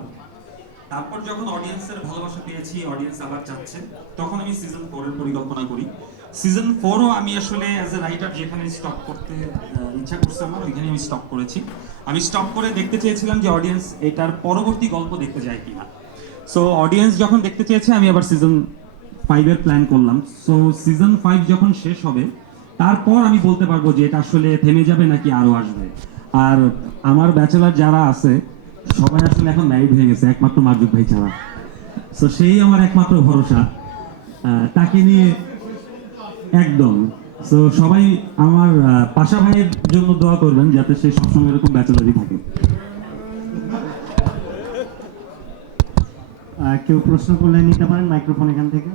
করেছিলাম তারপর যখন অডিয়েন্সের ভালোবাসা পেয়েছি অডিয়েন্স আবার চাচ্ছে, তখন আমি সিজন ফোরের পরিকল্পনা করি। সিজন ফোরও আমি আসলে অ্যাজ এ রাইটার যেখানে স্টপ করতে ইচ্ছা করছে আমার ওইখানে আমি স্টপ করেছি। আমি স্টপ করে দেখতে চেয়েছিলাম যে অডিয়েন্স এটার পরবর্তী গল্প দেখতে যায় কিনা। সো অডিয়েন্স যখন দেখতে চেয়েছে, আমি আবার সিজন ফাইভের প্ল্যান করলাম। সো সিজন ফাইভ যখন শেষ হবে, তারপর আমি বলতে পারব যে এটা আসলে থেমে যাবে নাকি আরও আসবে। আর আমার ব্যাচেলার যারা আছে সবাই আসলে এখন ম্যারিড হয়ে গেছে একমাত্র মার্জুক ভাই ছাড়া। তো সেই আমার একমাত্র ভরসা। আহ, তাকে নিয়ে একদম। তো সবাই আমার আহ, পাশা ভাইয়ের জন্য দোয়া করবেন যাতে সে সবসময় এরকম ব্যাচেলারই থাকে। আহ, কেউ প্রশ্ন করলে নিতে পারেন মাইক্রোফোন এখান থেকে?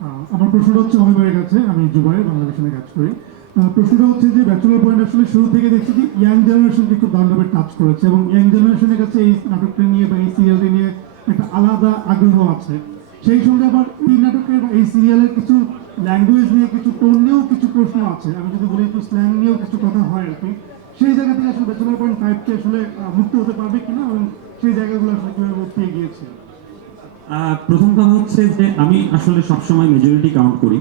আহ, আমার প্রশ্নটা হচ্ছে অমিবাইয়ের কাছে আমি জুবাই বাংলাদেশে কাজ করি। প্রশ্নটা হচ্ছে যে ব্যাচেলর পয়েন্ট আসলে শুরু থেকে দেখছি যে ইয়াং জেনারেশনকে খুব দারুণভাবে টাচ করেছে এবং ইয়াং জেনারেশনের কাছে এই নাটকটা নিয়ে বা এই সিরিয়ালটি নিয়ে একটা আলাদা আগ্রহ আছে। সেই সঙ্গে আবার এই নাটকের বা এই সিরিয়ালের কিছু ল্যাঙ্গুয়েজ নিয়ে কিছু টোন নিয়েও কিছু প্রশ্ন আছে। আমি যদি বলি একটু স্ল্যাং নিয়েও কিছু কথা হয় আর কি, সেই জায়গা থেকে আসলে ব্যাচেলর পয়েন্ট ফাইভকে আসলে মুক্ত হতে পারবে কিনা এবং সেই জায়গাগুলো আসলে কীভাবে পেয়ে গিয়েছে প্রথম কথা হচ্ছে যে আমি আসলে সবসময় মেজরিটি কাউন্ট করি।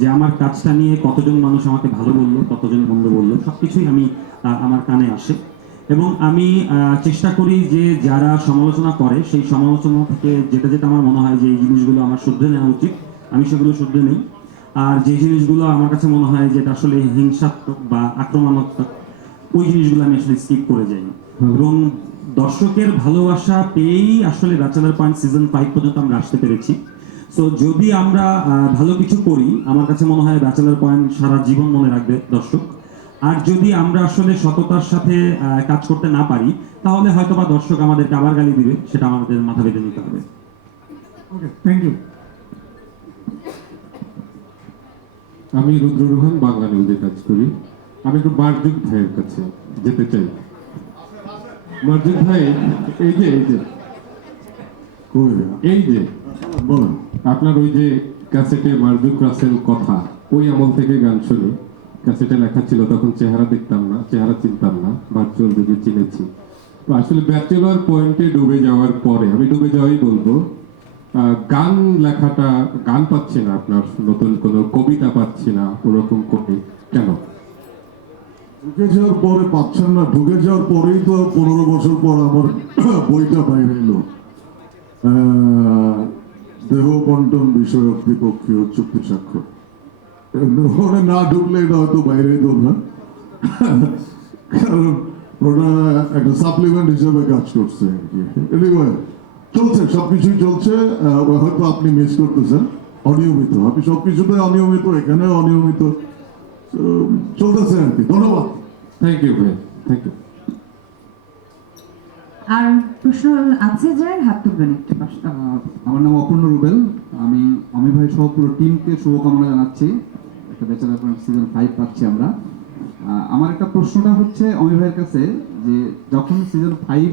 যে আমার কাজটা নিয়ে কতজন মানুষ আমাকে ভালো বলল কতজন মন্দ বলল সবকিছুই আমি আমার কানে আসে। এবং আমি চেষ্টা করি যে যারা সমালোচনা করে সেই সমালোচনা থেকে যেটা যেটা আমার মনে হয় যে এই জিনিসগুলো আমার শুদ্ধে নেওয়া উচিত। আমি সেগুলো শুদ্ধে নেই। আর যে জিনিসগুলো আমার কাছে মনে হয় যে এটা আসলে হিংসাত্মক বা আক্রমণাত্মক ওই জিনিসগুলো আমি আসলে স্কিপ করে যাই এবং দর্শকের ভালোবাসা পেয়েই আসলে ব্যাচেলার পয়েন্ট সিজন ফাইভ পর্যন্ত আমরা আসতে পেরেছি। সো যদি আমরা ভালো কিছু করি আমার কাছে মনে হয় ব্যাচেলার পয়েন্ট সারা জীবন মনে রাখবে দর্শক। আর যদি আমরা আসলে সততার সাথে কাজ করতে না পারি তাহলে হয়তোবা দর্শক আমাদেরকে আবার গালি দিবে সেটা আমাদের মাথা বেঁধে নিতে হবে। ওকে থ্যাংক ইউ আমি রুদ্র রোহন বাংলা নিউজে কাজ করি। আমি একটু মার্জুক ভাইয়ের কাছে যেতে চাই। মার্জুক ভাই এই যে এই যে এই যে বলুন, আপনার ওই যে ক্যাসেটে মার্জুক রাসেল কথা, ওই আমল থেকে গান শুনি। ক্যাসেটে লেখা ছিল, তখন চেহারা দেখতাম না, চেহারা চিনতাম না, ভার্চুয়াল যদি চিনেছি। তো আসলে ব্যাচেলর পয়েন্টে ডুবে যাওয়ার পরে, আমি ডুবে যাওয়াই বলব গান লেখাটা, গান পাচ্ছি না আপনার, নতুন কোনো কবিতা পাচ্ছি না, ওরকম কবি, কেন? ঢুকে যাওয়ার পরে পাচ্ছেন না ঢুকে যাওয়ার পরেই তো পনেরো বছর পর আমার বইটা বাইরে এলো। দেহ বন্টন বিষয়ক দ্বিপক্ষীয় চুক্তি স্বাক্ষর। না ঢুকলে এটা হয়তো বাইরে তো না কারণ ওটা একটা সাপ্লিমেন্ট হিসেবে কাজ করছে Anyway, চলছে সবকিছুই চলছে। হয়তো আপনি মিস করতেছেন। অনিয়মিত। আপনি সবকিছুতে অনিয়মিত এখানে অনিয়মিত। চলতেছে আর কি। ধন্যবাদ। থ্যাংক ইউ ভাই। থ্যাংক ইউ আর প্রশ্ন আছে যে হাত তুলবেন একটু আমার নাম অপূর্ণ রুবেল। আমি অমি ভাই সহ পুরো টিমকে শুভকামনা জানাচ্ছি। একটা ব্যাচেলার পয়েন্ট সিজন ফাইভ পাচ্ছি আমরা। আমার একটা প্রশ্নটা হচ্ছে অমি ভাইয়ের কাছে যে যখন সিজন ফাইভ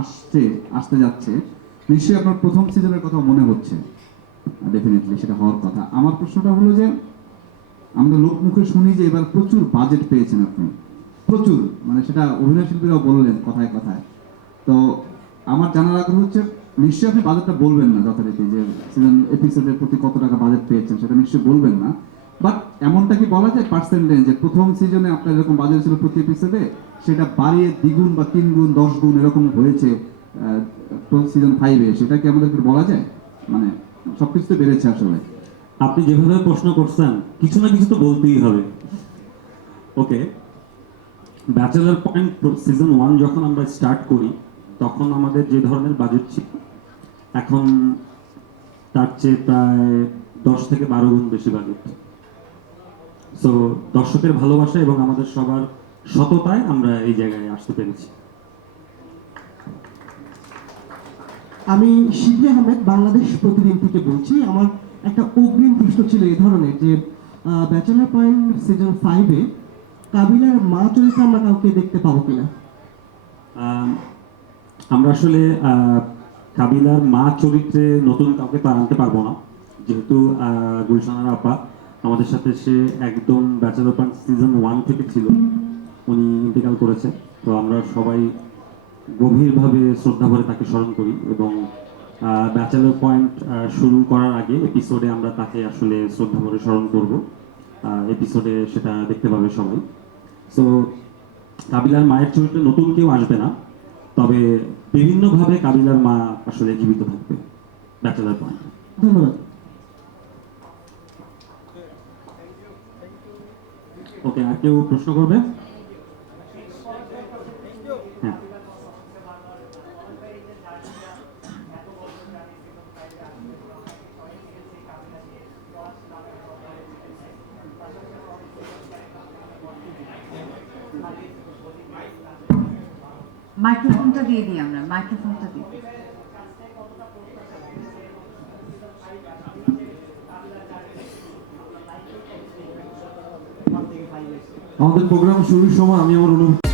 আসছে, আসতে যাচ্ছে, নিশ্চয়ই আপনার প্রথম সিজনের কথা মনে হচ্ছে। ডেফিনেটলি সেটা হওয়ার কথা। আমার প্রশ্নটা হলো যে আমরা লোকমুখে শুনি যে এবার প্রচুর বাজেট পেয়েছেন আপনি। প্রচুর। মানে সেটা অভিনয় শিল্পীরাও বললেন কথায় কথায়। তো আমার জানার আগ্রহ হচ্ছে, নিশ্চয়ই আপনি বাজেটটা বলবেন না যথারীতি যে সিজন এপিসোডের প্রতি কত টাকা বাজেট পেয়েছেন সেটা নিশ্চয়ই বলবেন না। বাট এমনটা কি বলা যায় পার্সেন্টেজ যে প্রথম সিজনে আপনার এরকম বাজেট ছিল প্রতি এপিসোডে সেটা বাড়িয়ে দ্বিগুণ বা তিন গুণ দশ গুণ এরকম হয়েছে সিজন ফাইভে সেটা কি আমাদেরকে বলা যায়? মানে সবকিছু তো বেড়েছে আসলে। আপনি যেভাবে প্রশ্ন করছেন, কিছু না কিছু তো বলতেই হবে। Okay bachelor point season one যখন আমরা স্টার্ট করি তখন আমাদের যে ধরনের বাজেট ছিল এখন তার চেয়ে প্রায় দশ থেকে বারো গুণ বেশি বাজেট সো দর্শকের ভালোবাসা এবং আমাদের সবার সততায় আমরা এই জায়গায় আসতে পেরেছি। আমি শিবলি আহমেদ বাংলাদেশ প্রতিদিন থেকে বলছি আমার একটা অগ্রিম প্রশ্ন ছিল এই ধরনের যে ব্যাচেলার পয়েন্ট সিজন ফাইভে কাবিলার মা চরিত্রে আমরা কাউকে দেখতে পাবো কিনা? আমরা আসলে কাবিলার মা চরিত্রে নতুন কাউকে তো আনতে পারব না। যেহেতু গুলশানার আপা আমাদের সাথে সে একদম ব্যাচেলর পয়েন্ট সিজন ওয়ান থেকে ছিল। উনি ইন্তেকাল করেছে। তো আমরা সবাই গভীরভাবে শ্রদ্ধা ভরে তাকে স্মরণ করি এবং ব্যাচেলর পয়েন্ট শুরু করার আগে এপিসোডে আমরা তাকে আসলে শ্রদ্ধা ভরে স্মরণ করব। এপিসোডে সেটা দেখতে পাবে সবাই। সো কাবিলার মায়ের চরিত্রে নতুন কেউ আসবে না। তবে বিভিন্নভাবে কাবিলার মা আসলে জীবিত থাকবে। Bachelor point. ধন্যবাদ। ওকে আর কেউ প্রশ্ন করবে? মাইক্রোফোনটা দিয়ে দিই আমরা মাইক্রোফোনটা দিয়ে দিই। আমাদের প্রোগ্রাম শুরুর সময় আমি আমার অনুভূতি